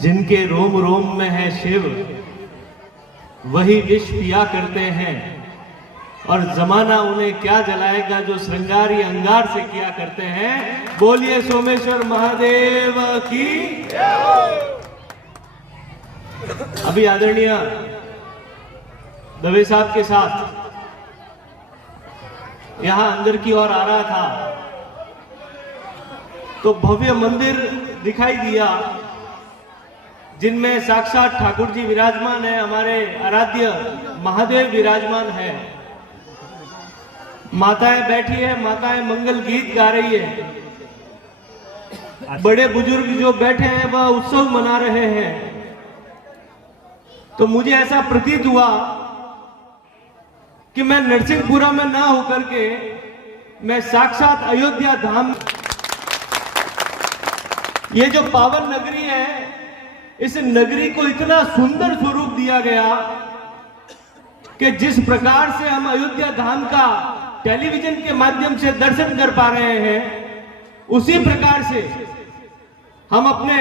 जिनके रोम रोम में है शिव वही विष पिया करते हैं, और जमाना उन्हें क्या जलाएगा जो श्रृंगारी अंगार से किया करते हैं। बोलिए सोमेश्वर महादेव की। अभी आदरणीय दवे साहब के साथ यहां अंदर की ओर आ रहा था तो भव्य मंदिर दिखाई दिया जिनमें साक्षात ठाकुर जी विराजमान है, हमारे आराध्य महादेव विराजमान है, माताएं बैठी है, माताएं मंगल गीत गा रही है, बड़े बुजुर्ग जो बैठे हैं वह उत्सव मना रहे हैं। तो मुझे ऐसा प्रतीत हुआ कि मैं नरसिंहपुरा में ना होकर के मैं साक्षात अयोध्या धाम, ये जो पावन नगरी है, इस नगरी को इतना सुंदर स्वरूप दिया गया कि जिस प्रकार से हम अयोध्या धाम का टेलीविजन के माध्यम से दर्शन कर पा रहे हैं, उसी प्रकार से हम अपने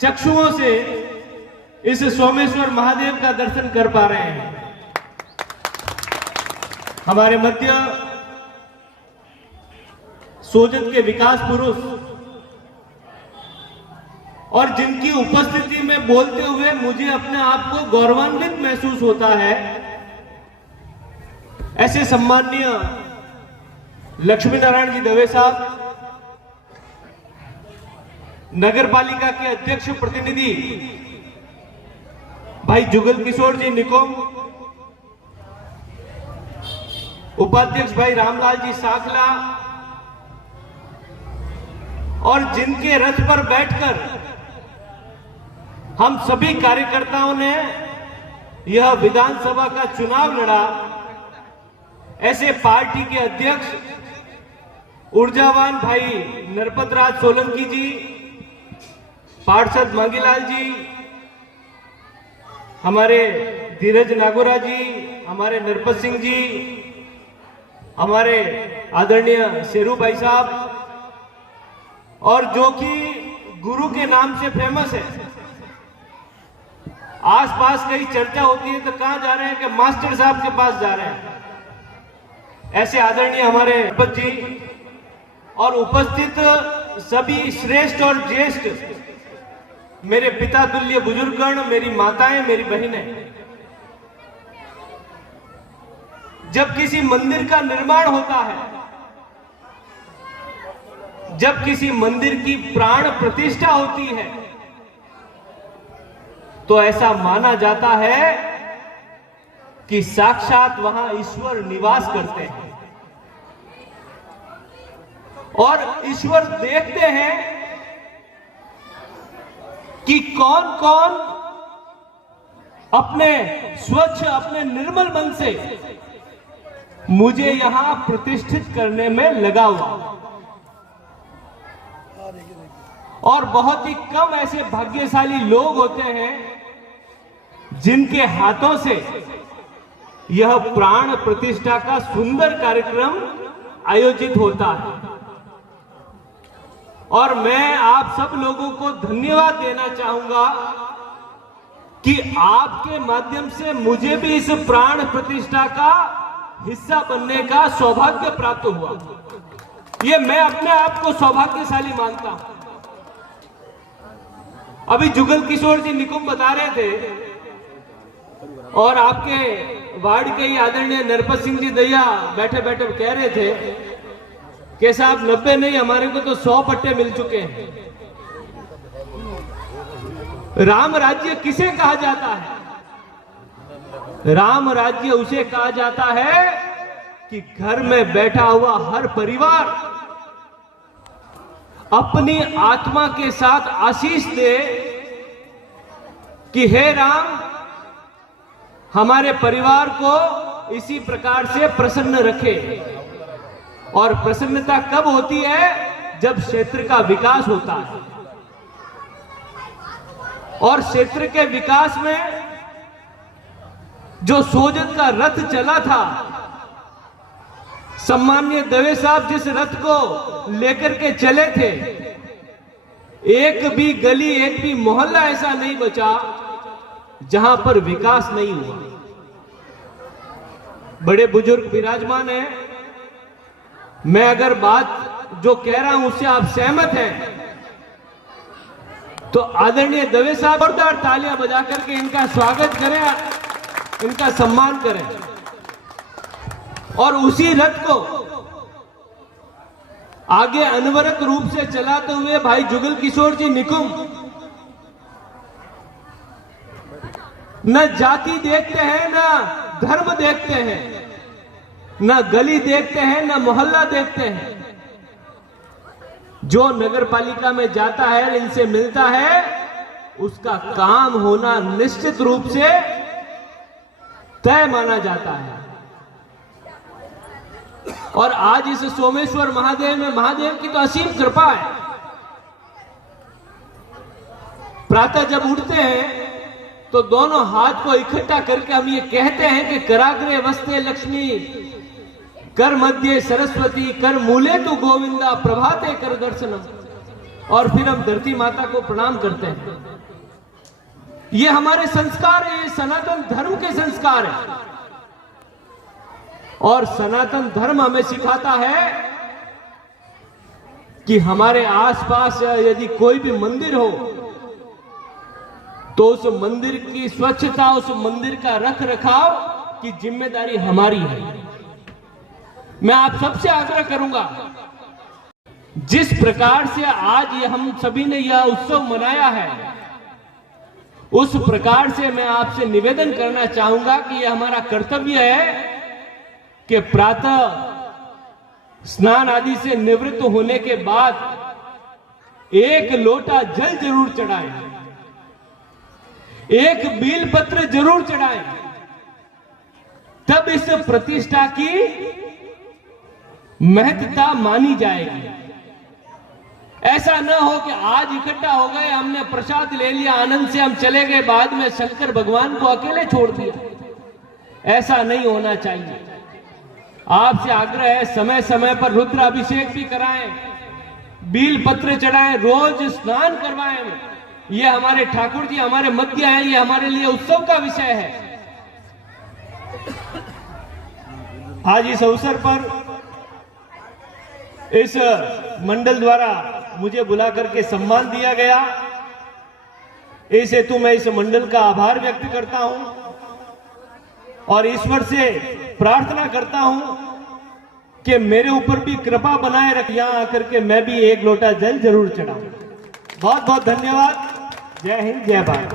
चक्षुओं से इस सोमेश्वर महादेव का दर्शन कर पा रहे हैं। हमारे मध्य सोजत के विकास पुरुष और जिनकी उपस्थिति में बोलते हुए मुझे अपने आप को गौरवान्वित महसूस होता है, ऐसे सम्माननीय लक्ष्मी नारायण जी दवे साहब, नगर पालिका के अध्यक्ष प्रतिनिधि भाई जुगल किशोर जी निकोम, उपाध्यक्ष भाई रामलाल जी साखला, और जिनके रथ पर बैठकर हम सभी कार्यकर्ताओं ने यह विधानसभा का चुनाव लड़ा, ऐसे पार्टी के अध्यक्ष ऊर्जावान भाई नरपत राज सोलंकी जी, पार्षद मांगीलाल जी, हमारे धीरज नागोरा जी, हमारे नरपत सिंह जी, हमारे आदरणीय शेरू भाई साहब, और जो कि गुरु के नाम से फेमस है। आसपास कहीं चर्चा होती है तो कहां जा रहे हैं कि मास्टर साहब के पास जा रहे हैं। ऐसे आदरणीय हमारे नरपत जी और उपस्थित सभी श्रेष्ठ और ज्येष्ठ मेरे पिता तुल्य बुजुर्गगण, मेरी माताएं, मेरी बहनें, जब किसी मंदिर का निर्माण होता है, जब किसी मंदिर की प्राण प्रतिष्ठा होती है, तो ऐसा माना जाता है कि साक्षात वहां ईश्वर निवास करते हैं और ईश्वर देखते हैं कि कौन कौन अपने स्वच्छ, अपने निर्मल मन से मुझे यहां प्रतिष्ठित करने में लगा हुआ। और बहुत ही कम ऐसे भाग्यशाली लोग होते हैं जिनके हाथों से यह प्राण प्रतिष्ठा का सुंदर कार्यक्रम आयोजित होता है। और मैं आप सब लोगों को धन्यवाद देना चाहूंगा कि आपके माध्यम से मुझे भी इस प्राण प्रतिष्ठा का हिस्सा बनने का सौभाग्य प्राप्त हुआ। ये मैं अपने आप को सौभाग्यशाली मानता हूं। अभी जुगल किशोर जी निकुम बता रहे थे और आपके वार्ड के ही आदरणीय नरपत सिंह जी दैया बैठे बैठे कह रहे थे कि साहब 90 नहीं, हमारे को तो 100 पट्टे मिल चुके हैं। राम राज्य किसे कहा जाता है? राम राज्य उसे कहा जाता है कि घर में बैठा हुआ हर परिवार अपनी आत्मा के साथ आशीष दे कि हे राम, हमारे परिवार को इसी प्रकार से प्रसन्न रखे। और प्रसन्नता कब होती है? जब क्षेत्र का विकास होता है। और क्षेत्र के विकास में जो सोजत का रथ चला था, सम्माननीय दवे साहब जिस रथ को लेकर के चले थे, एक भी गली, एक भी मोहल्ला ऐसा नहीं बचा जहां पर विकास नहीं हुआ। बड़े बुजुर्ग विराजमान हैं, मैं अगर बात जो कह रहा हूं उससे आप सहमत हैं तो आदरणीय दवे साहब जोरदार तालियां बजा करके इनका स्वागत करें, इनका सम्मान करें। और उसी रथ को आगे अनवरत रूप से चलाते हुए भाई जुगल किशोर जी निकुम न जाति देखते हैं, न धर्म देखते हैं, न गली देखते हैं, न मोहल्ला देखते हैं। जो नगर पालिका में जाता है, इनसे मिलता है, उसका काम होना निश्चित रूप से तय माना जाता है। और आज इस सोमेश्वर महादेव में महादेव की तो असीम कृपा है। प्रातः जब उठते हैं तो दोनों हाथ को इकट्ठा करके हम ये कहते हैं कि कराग्रे वस्ते लक्ष्मी, कर मध्य सरस्वती, कर मूले तो गोविंदा, प्रभाते कर दर्शनम। और फिर हम धरती माता को प्रणाम करते हैं। ये हमारे संस्कार है, ये सनातन धर्म के संस्कार है। और सनातन धर्म हमें सिखाता है कि हमारे आसपास यदि कोई भी मंदिर हो तो उस मंदिर की स्वच्छता, उस मंदिर का रख रखाव की जिम्मेदारी हमारी है। मैं आप सबसे आग्रह करूंगा, जिस प्रकार से आज ये हम सभी ने यह उत्सव मनाया है, उस प्रकार से मैं आपसे निवेदन करना चाहूंगा कि यह हमारा कर्तव्य है कि प्रातः स्नान आदि से निवृत्त होने के बाद एक लोटा जल जरूर चढ़ाएं, एक बीलपत्र जरूर चढ़ाएं, तब इस प्रतिष्ठा की महत्ता मानी जाएगी। ऐसा न हो कि आज इकट्ठा हो गए, हमने प्रसाद ले लिया, आनंद से हम चले गए, बाद में शंकर भगवान को अकेले छोड़ दिया। ऐसा नहीं होना चाहिए। आपसे आग्रह है, समय समय पर रुद्र अभिषेक भी कराएं, बील पत्र चढ़ाएं, रोज स्नान करवाएं। ये हमारे ठाकुर जी हमारे मध्य हैं, ये हमारे लिए उत्सव का विषय है। आज इस अवसर पर इस मंडल द्वारा मुझे बुला करके सम्मान दिया गया, इस हेतु मैं इस मंडल का आभार व्यक्त करता हूं और ईश्वर से प्रार्थना करता हूं कि मेरे ऊपर भी कृपा बनाए रख, यहां आकर के मैं भी एक लोटा जल जरूर चढ़ाऊं। बहुत बहुत धन्यवाद। जय हिंद, जय भारत।